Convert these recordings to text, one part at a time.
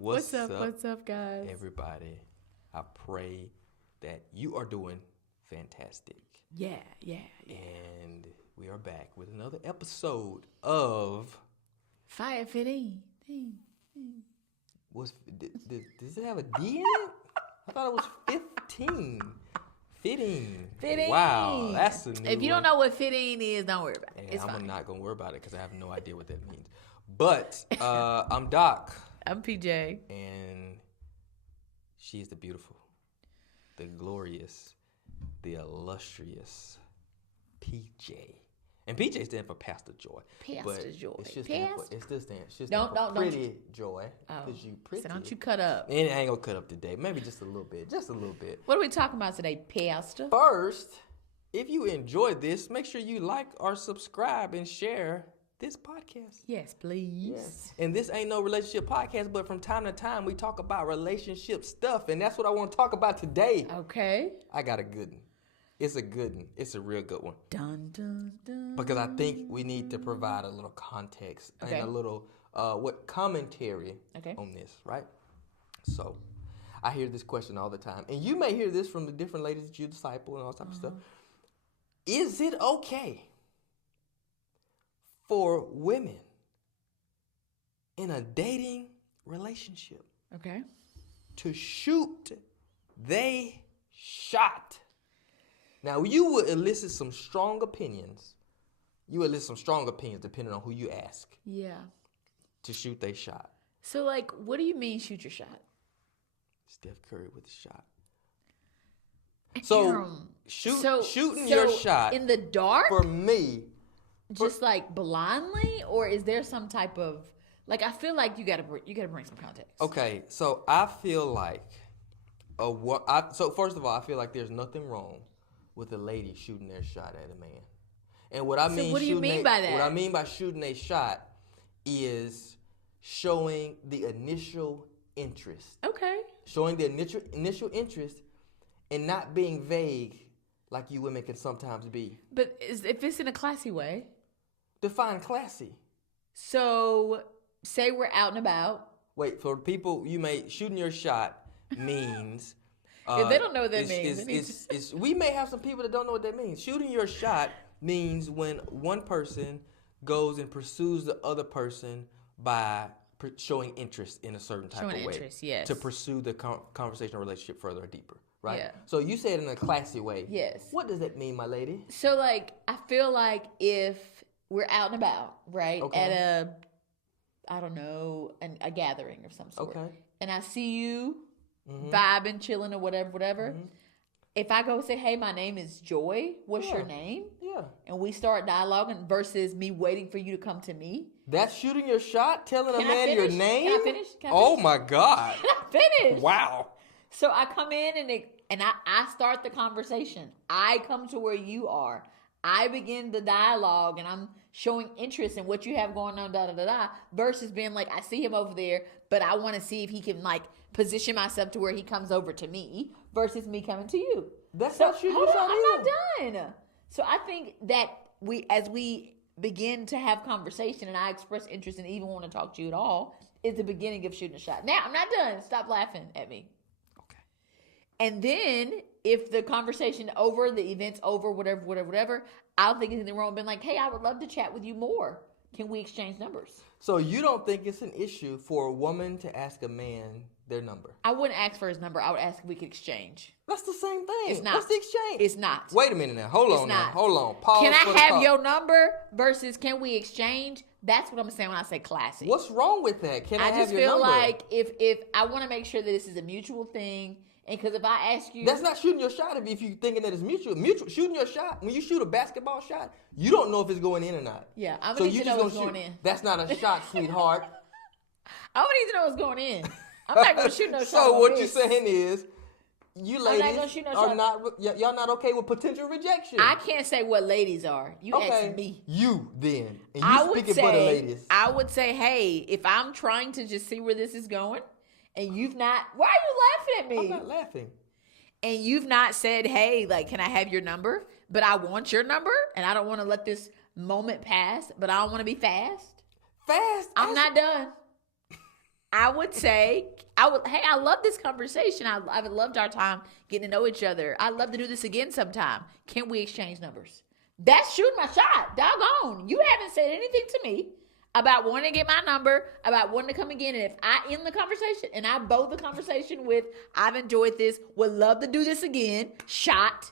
What's up? What's up, guys? Everybody? I pray that you are doing fantastic. Yeah. And we are back with another episode of FIRE15. Does it have a D in it? I thought it was 15. Fitting. Wow, that's a new If you don't know what fitting is, don't worry about it. And It's I'm fine. not going to worry about it because I have no idea what that means. But I'm Doc. I'm PJ. And she is the beautiful, the glorious, the illustrious PJ. And PJ stands for Pastor Joy. Pastor Joy. It should stand for Don't Pretty Joy. Because you pretty. So don't you cut up. And it ain't going to cut up today. Maybe just a little bit. Just a little bit. What are we talking about today, Pastor? First, if you enjoyed this, make sure you like or subscribe and share this podcast. Yes, please. Yes. And this ain't no relationship podcast, but from time to time we talk about relationship stuff, and that's what I want to talk about today. Okay. I got a good one. It's a good one. It's a real good one. Dun, dun, dun. Because I think we need to provide a little context and a little commentary on this, right? So I hear this question all the time, and you may hear this from the different ladies that you disciple and all that type of stuff. Is it okay for women in a dating relationship to shoot they shot? Now, you would elicit some strong opinions. You elicit some strong opinions depending on who you ask. Yeah. To shoot they shot. So, like, what do you mean shoot your shot? Steph Curry with the shot. So, shooting your shot. In the dark? For me. Just like blindly? Or is there some type of, like, I feel like you gotta bring some context. Okay, so I feel like, so first of all, I feel like there's nothing wrong with a lady shooting their shot at a man. And what I mean, what do you mean by that? What I mean by shooting a shot is showing the initial interest. Okay. Showing the initial interest and not being vague like you women can sometimes be. But if it's in a classy way. Define classy. So, say we're out and about. Wait, for people, shooting your shot means... if they don't know what that means. We may have some people that don't know what that means. Shooting your shot means when one person goes and pursues the other person by showing interest in a certain type of way. Yes. To pursue the conversation or relationship further or deeper, right? Yeah. So you say it in a classy way. Yes. What does that mean, my lady? So, like, I feel like if we're out and about, right, at a gathering of some sort, and I see you vibing, chilling, or whatever. If I go say, hey, my name is Joy, what's your name? Yeah. And we start dialoguing versus me waiting for you to come to me. That's shooting your shot? Telling a man your name? Can I finish? Oh, my God. Can I finish? Wow. So I come in and I start the conversation. I come to where you are. I begin the dialogue and I'm showing interest in what you have going on, versus being like, I see him over there, but I want to see if he can, like, position myself to where he comes over to me versus me coming to you. That's not shooting your shot. I'm not done. So I think that as we begin to have conversation and I express interest and even want to talk to you at all, is the beginning of shooting a shot. Now, I'm not done. Stop laughing at me. Okay. And then if the conversation over, the event's over, whatever, I'll think it's in the wrong, been like, hey, I would love to chat with you more. Can we exchange numbers? So you don't think it's an issue for a woman to ask a man their number? I wouldn't ask for his number. I would ask if we could exchange. That's the same thing. It's not. What's the exchange? It's not. Wait a minute now. Hold on. Pause. Can I have your number versus can we exchange? That's what I'm saying when I say classy. What's wrong with that? Can I have your number? I just feel like if I want to make sure that this is a mutual thing, and because if I ask you... That's not shooting your shot if you're thinking that it's mutual. Shooting your shot, when you shoot a basketball shot, you don't know if it's going in or not. Yeah, I'm going to need to know what's going in. That's not a shot, sweetheart. I'm going to need to know what's going in. I'm not going to shoot no shot. So what you're saying is, you ladies are y'all not okay with potential rejection. I can't say what ladies are. You ask me. You then. And you speaking for the ladies. I would say, hey, if I'm trying to just see where this is going, and you've not... Why are you laughing at me? I'm not laughing. And you've not said, hey, like, can I have your number? But I want your number, and I don't want to let this moment pass, but I don't want to be fast. Fast? I'm not done. I would say, hey, I love this conversation. I've loved our time getting to know each other. I'd love to do this again sometime. Can we exchange numbers? That's shooting my shot. Doggone. You haven't said anything to me about wanting to get my number, about wanting to come again. And if I end the conversation and I bow the conversation with, I've enjoyed this, would love to do this again, shot.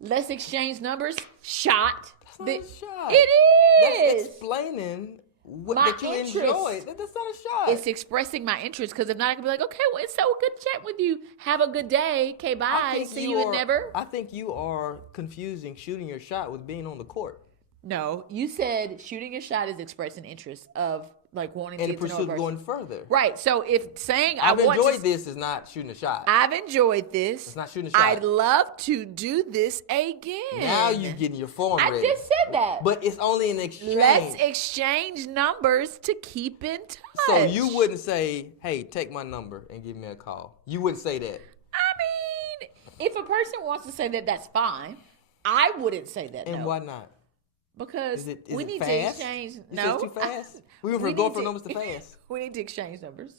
Let's exchange numbers, shot. That's not a shot. It is. That's explaining my that you interest. enjoy. That's not a shot. It's expressing my interest, because if not, I could be like, okay, well, it's so good chatting with you. Have a good day. Okay, bye. See you in never. I think you are confusing shooting your shot with being on the court. No, you said shooting a shot is expressing interest of like wanting to get to know a person. And the pursuit going further. Right. So if saying I've enjoyed this is not shooting a shot. I've enjoyed this. It's not shooting a shot. I'd love to do this again. Now you're getting your form ready. I just said that. But it's only an exchange. Let's exchange numbers to keep in touch. So you wouldn't say, hey, take my number and give me a call. You wouldn't say that. I mean, if a person wants to say that, that's fine. I wouldn't say that. And why not? Because we need fast? to exchange. No, it's too fast. We went from going from numbers to fast. We need to exchange numbers.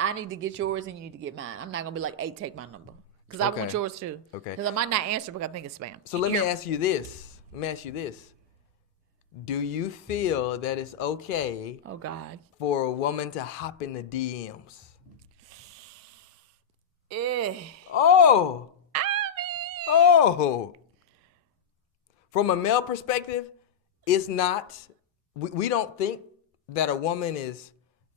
I need to get yours and you need to get mine. I'm not gonna be like, hey, take my number, because I want yours too. Okay. Because I might not answer because I think it's spam. So let me ask you this. Do you feel that it's okay? Oh God. For a woman to hop in the DMs? Oh. I mean. Oh. From a male perspective, it's not. We don't think that a woman is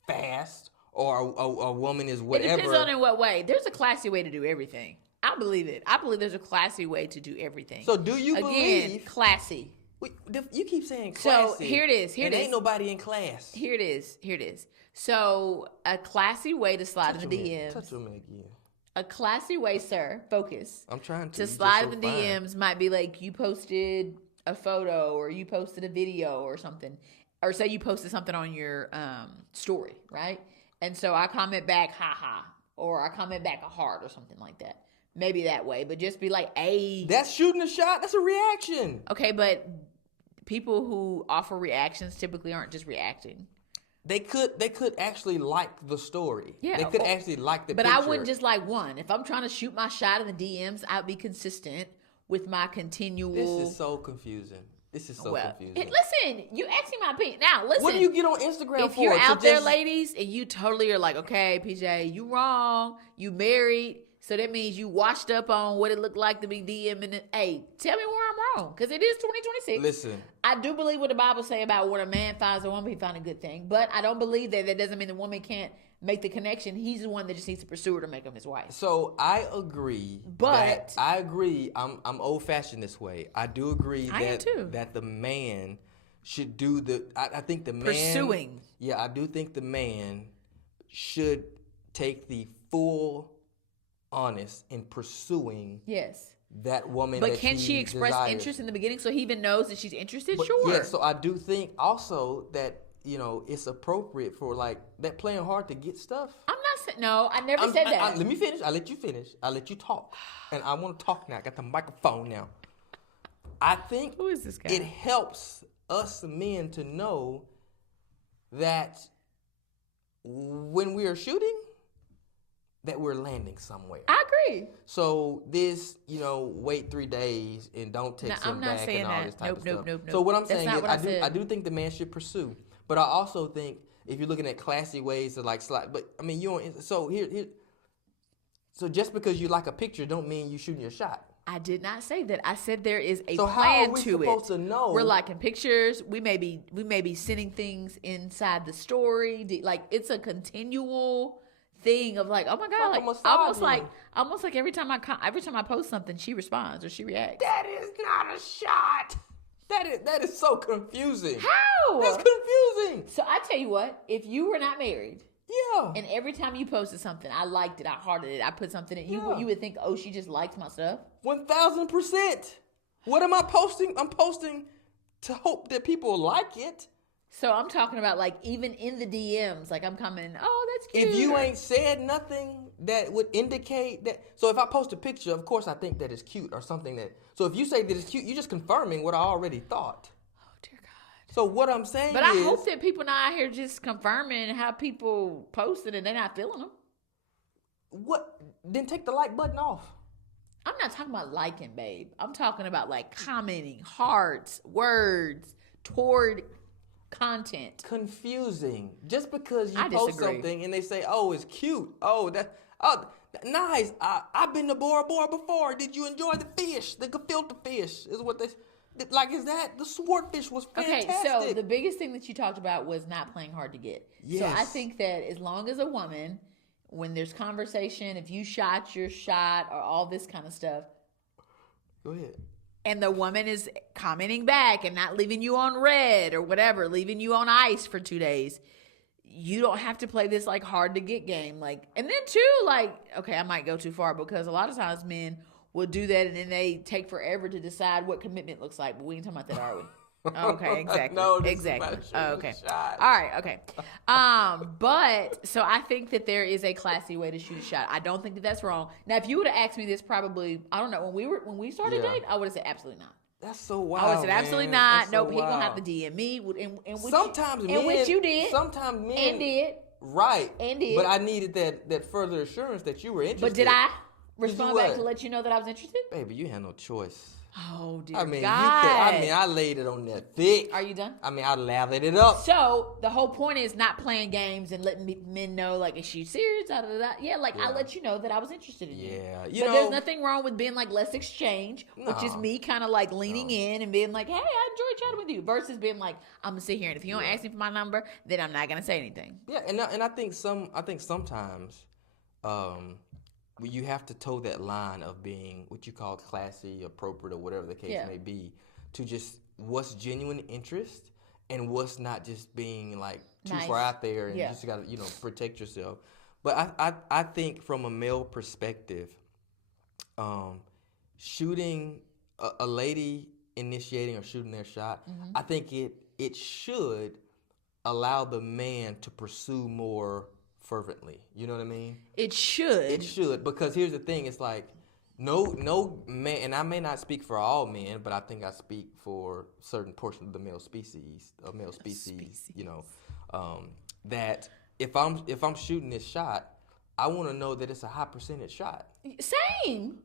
fast or a woman is whatever. It depends on in what way. There's a classy way to do everything. I believe it. I believe there's a classy way to do everything. So do you believe? Classy. You keep saying classy. So here it is. Ain't nobody in class. Here it is. So a classy way to slide in the DMs. Touch on me again. A classy way, sir, focus. I'm trying to slide in the DMs might be like you posted a photo or you posted a video or something. Or say you posted something on your story, right? And so I comment back, haha. Or I comment back a heart or something like that. Maybe that way. But just be like, hey. That's shooting a shot. That's a reaction. Okay, but people who offer reactions typically aren't just reacting. They could actually like the story. Yeah. They could actually like the picture. But I wouldn't just like one. If I'm trying to shoot my shot in the DMs, I'd be consistent with my continual. This is so confusing. Confusing. Listen, you asked me my opinion. Now, listen. What do you get on Instagram if you're out there, ladies, and you totally are like, okay, PJ, you wrong. You married. So that means you washed up on what it looked like to be DMing it. Hey, tell me where I'm wrong. Because it is 2026. Listen. I do believe what the Bible say about when a man finds a woman, he found a good thing. But I don't believe that doesn't mean the woman can't make the connection. He's the one that just needs to pursue her to make him his wife. So I agree. But I agree. I'm old fashioned this way. I do agree that the man should do I think the man pursuing. Yeah, I do think the man should take the full honest in pursuing that woman. But can she express interest in the beginning so he even knows that she's interested? Sure. Yeah, so I do think also that, it's appropriate for like that playing hard to get stuff. I'm not saying, no, I never said that. Let me finish. I'll let you finish. I'll let you talk. And I want to talk now. I got the microphone now. I think who is this guy? It helps us men to know that when we are shooting, that we're landing somewhere. I agree. So this, wait 3 days and don't text him back and all this type of stuff. Nope. So what I'm saying is I do think the man should pursue. But I also think if you're looking at classy ways to like slide, but I mean, so just because you like a picture don't mean you shooting your shot. I did not say that. I said there is a plan to it. So how are we supposed to know? We're liking pictures. We may be sending things inside the story. Like it's a continual thing of like, oh my God, like almost like every time I post something, she responds or she reacts. That is not a shot. That is so confusing. How? That's confusing. So I tell you what, if you were not married, yeah, and every time you posted something, I liked it, I hearted it, I put something in, you would think, oh, she just liked my stuff. 1000%. What am I posting? I'm posting to hope that people like it. So I'm talking about like even in the DMs, like I'm commenting, oh, that's cute. If you ain't said nothing that would indicate that. So if I post a picture, of course I think that it's cute or something that. So if you say that it's cute, you're just confirming what I already thought. Oh, dear God. So what I'm saying But I hope that people not out here just confirming how people posted and they're not feeling them. What? Then take the like button off. I'm not talking about liking, babe. I'm talking about like commenting, hearts, words toward content. Confusing. Just because you post something and they say, "Oh, it's cute. Oh, nice. I've been to Bora Bora before. Did you enjoy the fish? The gefilte fish is what they like. Is that the swordfish was fantastic?" Okay, so the biggest thing that you talked about was not playing hard to get. Yes. So I think that as long as a woman, when there's conversation, if you shot your shot or all this kind of stuff, go ahead. And the woman is commenting back and not leaving you on red or whatever, leaving you on ice for 2 days. You don't have to play this like hard to get game. Like, and then too, like, okay, I might go too far because a lot of times men will do that and then they take forever to decide what commitment looks like. But we ain't talking about that, are we? Okay, exactly. No, exactly. Okay. All right. Okay. But so I think that there is a classy way to shoot a shot. I don't think that that's wrong. Now, if you would have asked me this, probably I don't know when we started dating, I would have said absolutely not. That's so wild. I would have said absolutely not. Nope. He gonna have to DM me. Sometimes men, which you did. Sometimes men and did. Right. And did. But I needed that further assurance that you were interested. But did I respond back to let you know that I was interested? Baby, you had no choice. Oh, dear God. I laid it on there thick. Are you done? I lathered it up. So, the whole point is not playing games and letting men know, like, is she serious? Yeah, I let you know that I was interested in you. Yeah. But there's nothing wrong with being like, let's exchange, which is me kind of like leaning in and being like, hey, I enjoyed chatting with you, versus being like, I'm going to sit here and if you don't ask me for my number, then I'm not going to say anything. Yeah, and I think sometimes, you have to toe that line of being what you call classy, appropriate, or whatever the case may be, to just what's genuine interest and what's not just being like too far out there and you just got to protect yourself. But I think from a male perspective, shooting a lady initiating or shooting their shot, I think it should allow the man to pursue more fervently. You know what I mean? It should. It should, because here's the thing. It's like no man, and I may not speak for all men, but I think I speak for certain portion of the male species, that if I'm shooting this shot, I want to know that it's a high percentage shot. Same.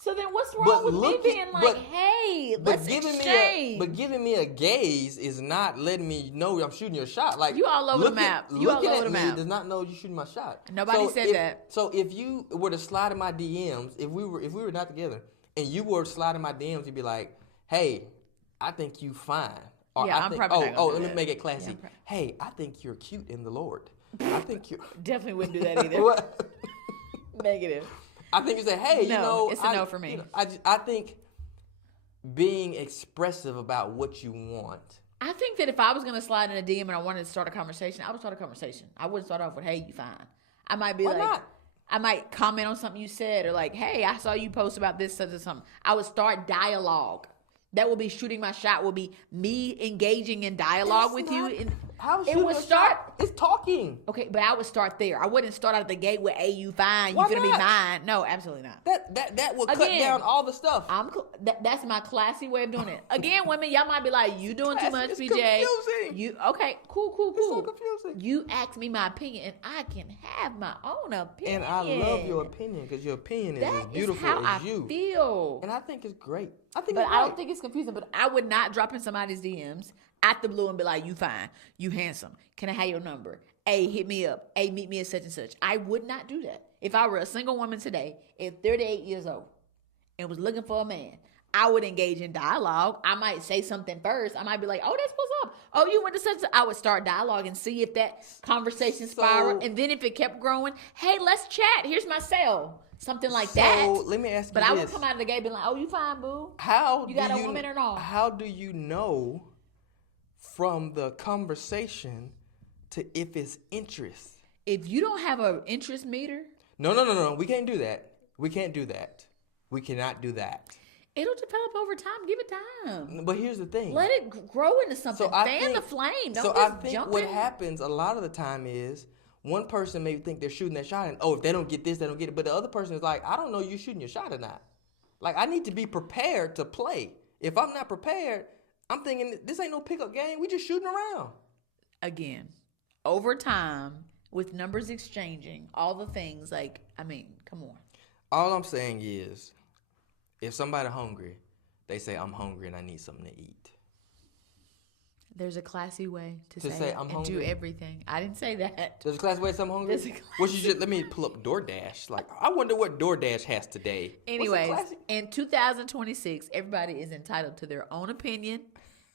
So then what's wrong with me being like, hey, let's exchange? But giving me a gaze is not letting me know I'm shooting your shot. Like, you all over the map. You all over the map. Does not know you're shooting my shot. Nobody said that. So if you were to slide in my DMs, if we were not together, and you were sliding my DMs, you'd be like, hey, I think you fine. Or I'm probably not gonna do let me that. make it classy. Hey, I think you're cute in the Lord. I think you're... Definitely wouldn't do that either. Negative. I think you say, hey, it's a no for me. I think being expressive about what you want. I think that if I was going to slide in a DM and I wanted to start a conversation, I would start a conversation. I wouldn't start off with, hey, you fine. I might be I might comment on something you said or like, hey, I saw you post about this, such and something. I would start dialogue. That would be shooting my shot, will be me engaging in dialogue with you. And it would start. It's talking. Okay, but I would start there. I wouldn't start out the gate with, hey, you fine, you gonna be mine. No, absolutely not. That would cut down all the stuff. That's my classy way of doing it. Again, women, y'all might be like, you doing too much, PJ. Confusing. Cool. It's so confusing. You ask me my opinion, and I can have my own opinion. And I love your opinion because your opinion is as beautiful as you. I feel. And I think it's great. I don't think it's confusing. But I would not drop in somebody's DMs at the blue and be like, you fine, you handsome, can I have your number? Hey, hit me up. Hey, meet me at such and such. I would not do that. If I were a single woman today at 38 years old and was looking for a man, I would engage in dialogue. I might say something first. I might be like, oh, that's what's up. Oh, you went to such a... I would start dialogue and see if that conversation spiraled. And then if it kept growing, hey, let's chat. Here's my cell. Something like that. So let me ask you But I would come out of the gate being like, oh, you fine, boo? You got a woman or not? How do you know from the conversation to if it's interest? If you don't have an interest meter. No. We can't do that. We can't do that. We cannot do that. It'll develop over time. Give it time. But here's the thing. Let it grow into something. Fan the flame. Don't just jump what in. happens a lot of the time is one person may think they're shooting their shot and, if they don't get this, they don't get it. But the other person is like, I don't know you shooting your shot or not. Like, I need to be prepared to play. If I'm not prepared, I'm thinking this ain't no pickup game. We just shooting around. Again, over time, with numbers exchanging, all the things, like, I mean, come on. All I'm saying is, if somebody hungry, they say, I'm hungry and I need something to eat. There's a classy way to say I'm and hungry. Do everything. I didn't say that. There's a classy way to say I'm hungry? Let me pull up DoorDash. Like, I wonder what DoorDash has today. Anyways, in 2026, everybody is entitled to their own opinion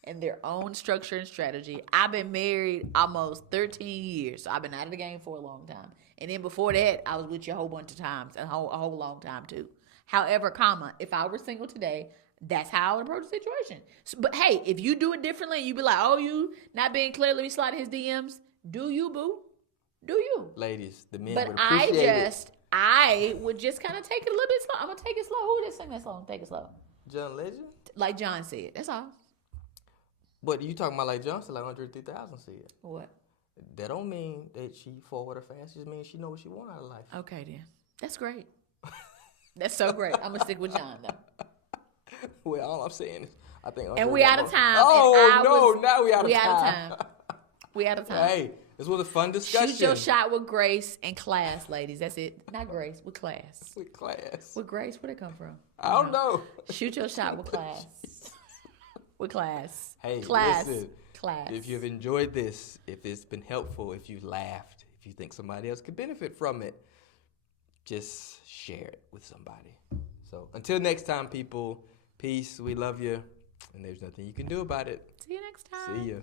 and their own structure and strategy. I've been married almost 13 years, so I've been out of the game for a long time. And then before that, I was with you a whole bunch of times, a whole long time too. However, if I were single today, that's how I would approach the situation. So, but hey, if you do it differently, you be like, oh, you not being clear, let me slide in his DMs. Do you, boo? Do you? Ladies, the men but would appreciate it. I would just kind of take it a little bit slow. I'm going to take it slow. Who did sing that song? Take it slow. John Legend? Like John said. That's all. But you talking about like John said, like Andre 3000 said. What? That don't mean that she forward or fast. It just means she know what she want out of life. Okay, then. That's great. That's so great. I'm going to stick with John, though. Well, all I'm saying is, I think. And we out of time. Oh, now we out of time. We out of time. Hey, this was a fun discussion. Shoot your shot with grace and class, ladies. That's it. Not grace, with class. With class. With grace, where'd it come from? I don't know. Shoot your shot with class. With class. Hey, class. Listen. Class. If you've enjoyed this, if it's been helpful, if you've laughed, if you think somebody else could benefit from it, just share it with somebody. So until next time, people. Peace. We love you. And there's nothing you can do about it. See you next time. See ya.